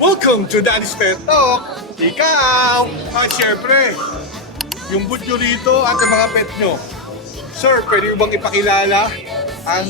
Welcome to Daddy's Pet Talk! Ikaw! At syempre, yung boot nyo rito at ang mga pet nyo. Sir, pwede mo bang ipakilala ang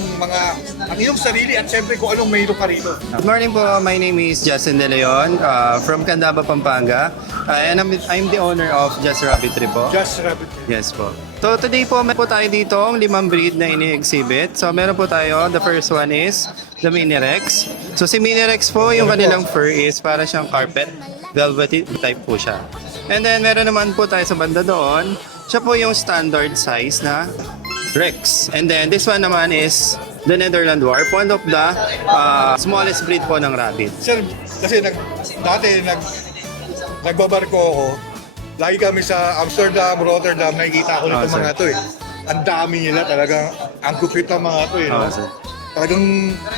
iyong sarili at syempre kung anong mayroon ka rito? Good morning po. My name is Justin De Leon from Candaba, Pampanga. And I'm the owner of Just Rabbitry po. Just Rabbit. Yes po. So today po, may po tayo dito ang 5 breed na ini-exhibit. So meron po tayo, the first one is the Mini Rex. So si Mini Rex po, yung kanilang fur is para siyang carpet, velvety type po siya. And then meron naman po tayo sa banda doon, siya po yung standard size na Rex. And then this one naman is the Netherland Dwarf, one of the smallest breed po ng rabbit. Sir, kasi dati nagbabarko ako. Lagi kami sa Amsterdam, Rotterdam, nakikita ko nito sir. mga to eh. Ang dami nila talagang, ang gupit ng mga to eh. No? Sir. Talagang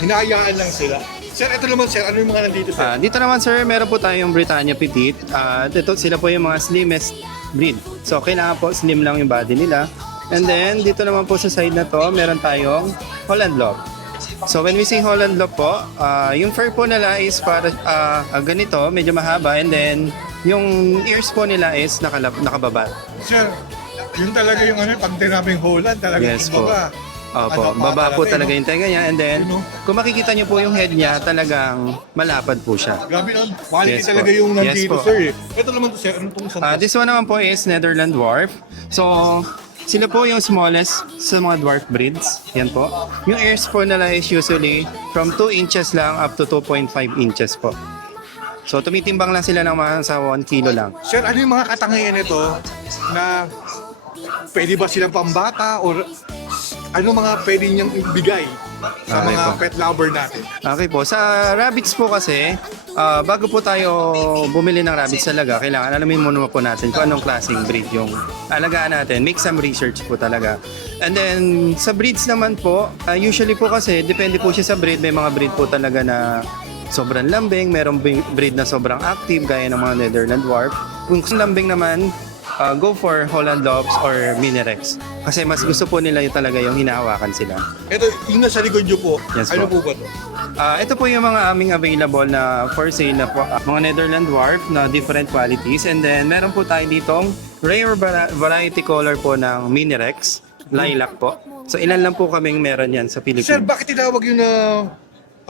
hinahayaan lang sila. Sir, ito naman sir, ano yung mga nandito sir? Dito naman sir, meron po tayong Britannia Petite. Ito sila po yung mga slimmest breed. So kailangan po slim lang yung body nila. And then dito naman po sa side na to, meron tayong Holland Lob. So when we say Holland Lob po, yung fur po nila is para ganito, medyo mahaba, and then yung ears po nila is nakababa. Sir, yun talaga yung pag tinabing Holland, talaga Yes po. baba. Opo, baba po talaga yung tenga niya, and then kung makikita niyo po yung head niya, talagang malapad po siya. Grabe nun, quality Yes talaga po. yung nandito Yes po. sir eh. Ito naman to sir, ano itong isang to? This one naman po is Netherland Dwarf. So, sila po yung smallest sa mga dwarf breeds. Yan po. Yung ears po nila is usually from 2 inches lang up to 2.5 inches po. So, tumitimbang lang sila ng mga sa 1 kilo lang. Sir, ano yung mga katangian nito na pwede ba silang pambata or ano mga pwede niyang ibigay sa Okay mga po. pet lover natin? Okay po. Sa rabbits po kasi, bago po tayo bumili ng rabbits talaga, kailangan alamin muna po natin kung anong klaseng breed yung alagaan natin. Make some research po talaga. And then, sa breeds naman po, usually po kasi, depende po siya sa breed. May mga breed po talaga na sobrang lambing, merong breed na sobrang active, gaya ng mga Netherland Dwarf. Kung lambing naman, go for Holland Lobs or Mini Rex. Kasi mas gusto po nila yung talaga yung hinahawakan sila. Ito, yung nasa likod niyo po, Yes ano po. po ba to? Ito po yung mga aming available na for sale na po, mga Netherland Dwarf na different qualities. And then meron po tayo ditong rare variety color po ng Mini Rex, lilac po. So ilan lang po kaming meron yan sa Sir, Pilipinas. bakit tinawag yun na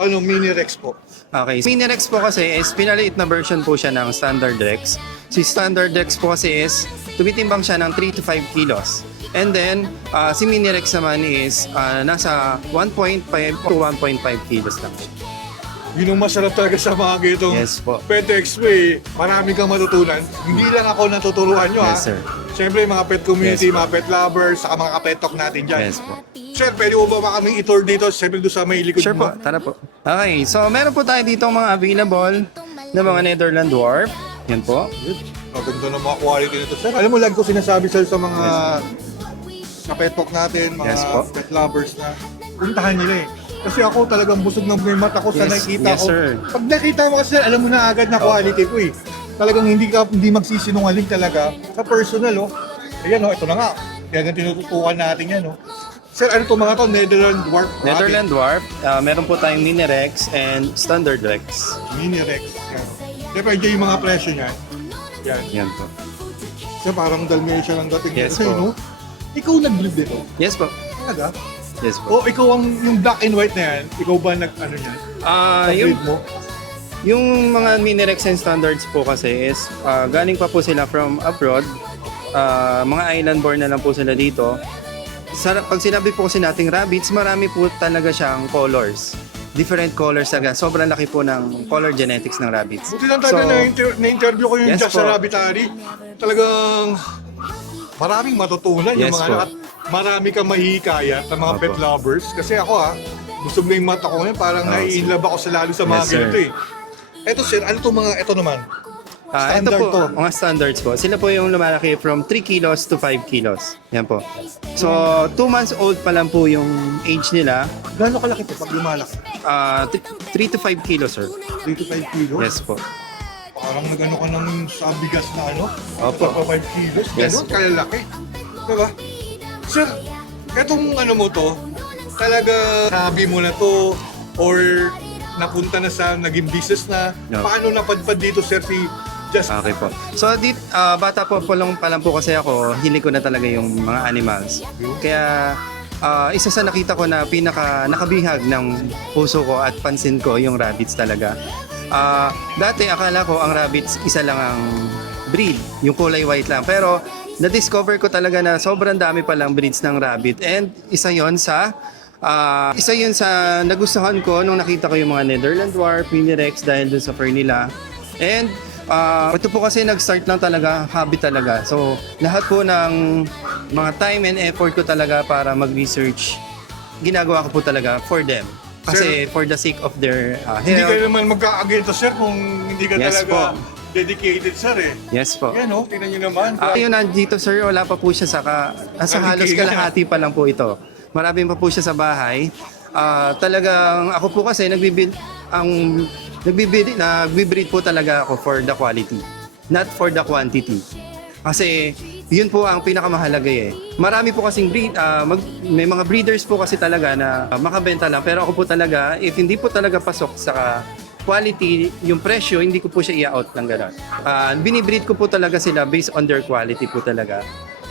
Mini Rex po? Okay, Mini Rex po kasi is pinaliit na version po siya ng Standard Rex. Si Standard Rex po kasi is tumitimbang siya ng 3 to 5 kilos. And then, si Mini Rex naman is nasa 1.5 to 1.5 kilos lang. Yun ang masarap talaga sa mga ganitong Yes po. Pet Expo. Marami kang matutunan. Hindi lang ako natuturuan nyo Yes, sir. Siyempre mga pet community, Yes, po. mga pet lovers, saka mga kapetok natin dyan. Yes po. Sir, pwede mo ba kaming i-tour dito? Siyempre doon sa may likod Sure mo. po, tara po. Okay, so meron po tayo dito mga available na mga Netherland Dwarf. Yan po. Ang ganda ng mga quality nito, sir. Alam mo, lagi ko sinasabi sir sa mga kapetok natin, mga Yes, po. pet lovers na puntahan nila eh. Kasi ako talagang busog ng may mata ko sa Yes, nakikita yes, ko. sir. Pag nakita mo kasi, alam mo na agad na quality ko eh. Talagang hindi magsisinungaling talaga sa personal oh. Ayan oh, ito na nga. Kaya nga tinututukan natin yan oh. Sir, ano to mga to? Netherland Dwarf? Netherland Dwarf, meron po tayong Mini Rex and Standard Rex. Mini Rex. Yan. Depende yung mga presyo niyan. Yan. Yan po. Sir, parang Dalmatian ang dating. Yes Kasi, po. no? Ikaw nag-breed dito? Yes po. Talaga? Yes po. O ikaw yung black and white na yan, ikaw ba nag-ano yan? Yung, Breed mo? yung mga Mini Rex and Standards po kasi is galing pa po sila from abroad. Mga island born na lang po sila dito. Pag sinabi po kasi nating rabbits, marami po talaga siyang colors. Different colors talaga. Sobrang laki po ng color genetics ng rabbits. Buti lang tayo na-interview ko yung Yes Just sa po. Rabbitary. Talagang maraming matutunan yung Yes mga po. at marami kang mahihikayat sa mga Opo. pet lovers. Kasi ako busog na yung mata ko ngayon, parang nai-inlove ako sa lalo sa mga Yes, sir. ganito eh. Eto sir, ano to mga, eto naman? Ito Standard po, to. mga standards po. Sila po yung lumalaki from 3 kilos to 5 kilos. Yan po. So, 2 months old pa lang po yung age nila. Gano'ng kalaki to pag lumalaki? 3 to 5 kilos, sir. 3 to 5 kilos? Yes po. Parang nag-ano ka ng sa bigas na Opo. sa 5 kilos. Yes. Gano'n, kalalaki. Diba? Sir, etong ano mo to, talaga sabi mo na to, or napunta na sa naging business na. No. Paano napadpad dito, sir, si Just Okay po. So, bata pa lang po kasi ako, hilig ko na talaga yung mga animals. Kaya, isa sa nakita ko na nakabihag ng puso ko at pansin ko yung rabbits talaga. Dati akala ko ang rabbits isa lang ang breed, yung kulay white lang. Pero na-discover ko talaga na sobrang dami palang breeds ng rabbit, and isa yon sa nagustuhan ko nung nakita ko yung mga Netherland Dwarf, Mini Rex dahil dun sa fur nila. And ito po kasi nag-start lang talaga, hobby talaga. So lahat po ng mga time and effort ko talaga para mag-research, ginagawa ko po talaga for them. Kasi for the sake of their Hindi health. ka naman magka-agento, sir, kung hindi ka Yes talaga po. dedicated, sir, eh. Yes po. Yan, oh, tingnan nyo naman. Yun, nandito sir, wala pa po siya sa halos kalahati pa lang po ito. Marami pa po siya sa bahay. Talagang ako po kasi nagbibreed po talaga ako for the quality, not for the quantity. Kasi yun po ang pinakamahalaga eh. Marami po kasing may mga breeders po kasi talaga na makabenta lang, pero ako po talaga, if hindi po talaga pasok sa quality, yung presyo, hindi ko po siya i-out ng gano'n. Binibreed ko po talaga sila based on their quality po talaga.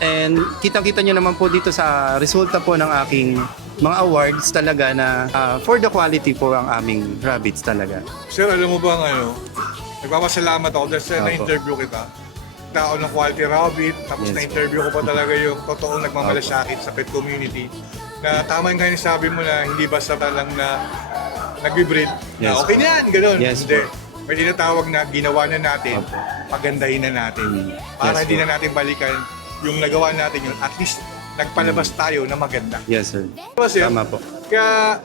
And kitang-kita nyo naman po dito sa resulta po ng aking mga awards talaga na for the quality po ang aming rabbits talaga. Sir, alam mo ba nagpapasalamat ako dahil Opo. na-interview kita. Tao ng quality rabbit, tapos Yes, na-interview ko pa talaga yung totoong nagmamalasakit sa pet community. Na tama yung kanya sabi mo na hindi basta lang na nag-breed. Yes, Na okay na yan, gano'n. Yes, Hindi. May tinatawag na ginawa na natin, Opo. pagandahin na natin. Para Yes, hindi po. na natin balikan yung nagawa natin yun. At least nagpalabas tayo na maganda. Yes sir. Diba, sir? Tama po. Kaya,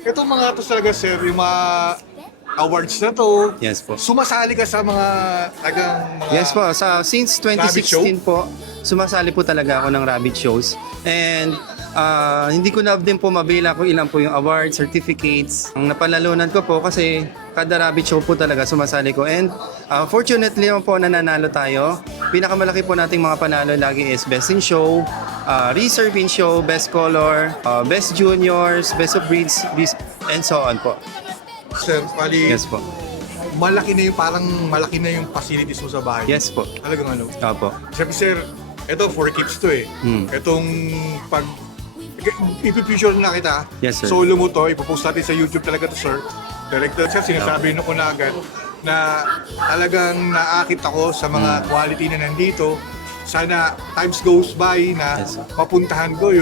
itong mga to talaga, sir, yung mga awards na to, Yes po. sumasali ka sa mga mga Yes po, since 2016 po, sumasali po talaga ako ng rabbit shows. And hindi ko na din po mabila kung ilan po yung awards, certificates. Ang napalalunan ko po kasi kada rabbit show po talaga sumasali ko. And fortunately naman po nananalo tayo. Pinakamalaki po nating mga panalo lagi is Best in Show, Reserve in Show, Best Color, Best Juniors, Best of Breeds, and so on po. Sir, pali, Yes po. malaki na yung facilities mo sa bahay. Yes po. Talagang ano. Opo. Sabi, sir, ito for keeps to eh. Hmm. Itong pag ipipicture na kita, Yes, sir. solo mo to, ipopost natin sa YouTube talaga to, sir. Director, sir, sinasabi ko na agad na talagang naakit ako sa mga quality na nandito. Sana times goes by na Yes, sir. mapuntahan ko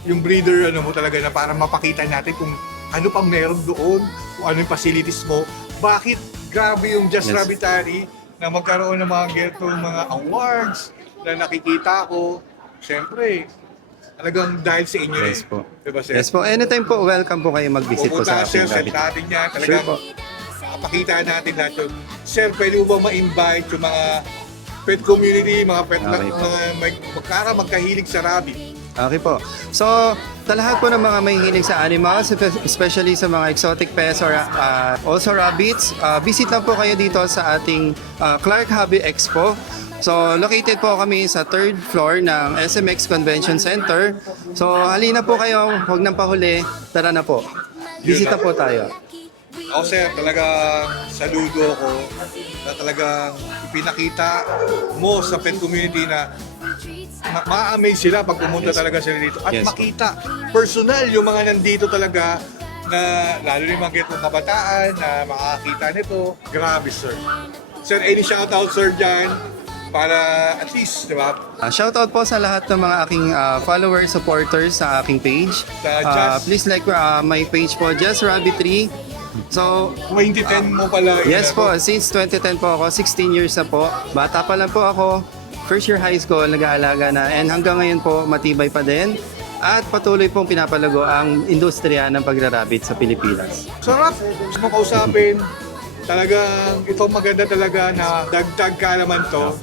yung breeder mo talaga na para mapakita natin kung ano pang meron doon, kung ano yung facilities mo. Bakit grabe yung Just Yes. Rabbitary na magkaroon ng mga ganitong mga awards na nakikita ko. Siyempre, talagang dahil sa inyo Yes po. Diba, sir? Yes po. Anytime po, welcome po kayo mag-visit po Pupunta sa sir, ating set rabbit. natin yan. Sure Talagang po. pakita natin lahat yun. Sir, pwede mo ba ma-invite yung mga pet community, mga pet Okay po. mga magkahilig sa rabbit? Okay po. So, sa lahat po ng mga may hilig sa animals, especially sa mga exotic pets or also rabbits, visit lang po kayo dito sa ating Clark Hobby Expo. So, located po kami sa 3rd floor ng SMX Convention Center. So, halina po kayo, huwag nang pahuli, tara na po. Bisita po tayo. Ako sir, talagang saludo ko na talagang ipinakita mo sa pet community na ma-amaze sila pag pumunta talaga sila dito at Yes, makita personal yung mga nandito talaga na lalo na yung mga ganitong kabataan na makakita nito. Grabe sir. Sir, any shoutout sir dyan para at least, di ba? Shoutout po sa lahat ng mga aking followers, supporters sa aking page. Sa Just- Please like my page po, Just Rabbitry. So, 2010 mo pala. yes po, since 2010 po ako, 16 years na po. Bata pa lang po ako, first year high school, nag-aalaga na. And hanggang ngayon po, matibay pa din. At patuloy pong pinapalago ang industriya ng pagrarabbit sa Pilipinas. Sarap. Gusto mo kausapin. Talagang ito maganda talaga na dagdag kaalaman to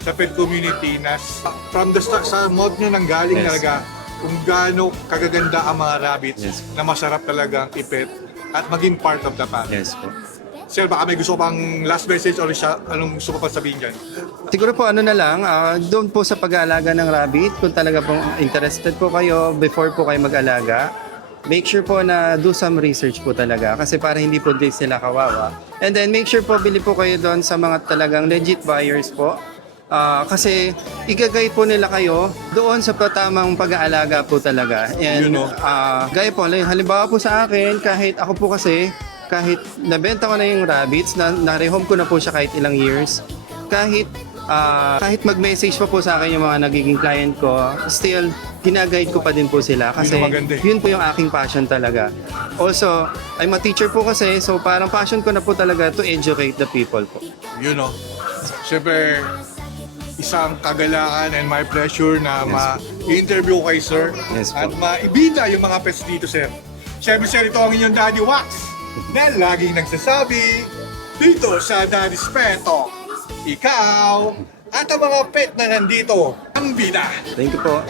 sa pet community na from the start, sa mod nyo nang galing Yes. talaga kung gaano kagaganda ang mga rabbits Yes. na masarap talagang ipet at maging part of the family. Yes po. Sir, baka may gusto pang last message or anong gusto ko pa sabihin dyan? Siguro po ano na lang, doon po sa pag-aalaga ng rabbit, kung talaga pong interested po kayo before po kayo mag-alaga, make sure po na do some research po talaga kasi para hindi po din sila kawawa. And then make sure po bili po kayo doon sa mga talagang legit buyers po. Kasi igagay po nila kayo doon sa tamang pag-aalaga po talaga. And gaya po, halimbawa po sa akin, kahit ako po kasi, kahit nabenta ko na yung rabbits, na-rehome ko na po siya kahit ilang years, kahit mag-message pa po sa akin yung mga nagiging client ko, still, ginaguide ko pa din po sila kasi yun po yung aking passion talaga. Also, I'm a teacher po kasi, so parang passion ko na po talaga to educate the people po. Siyempre, isang kagalaan and my pleasure na ma-interview kay sir Yes, po. at maibida yung mga pets dito, sir. Siyempre, sir, ito ang inyong Daddy Wax na laging nagsasabi dito sa Daddy's Pet Talk. Ikaw at ang mga pet na nandito ang bida. Thank you po.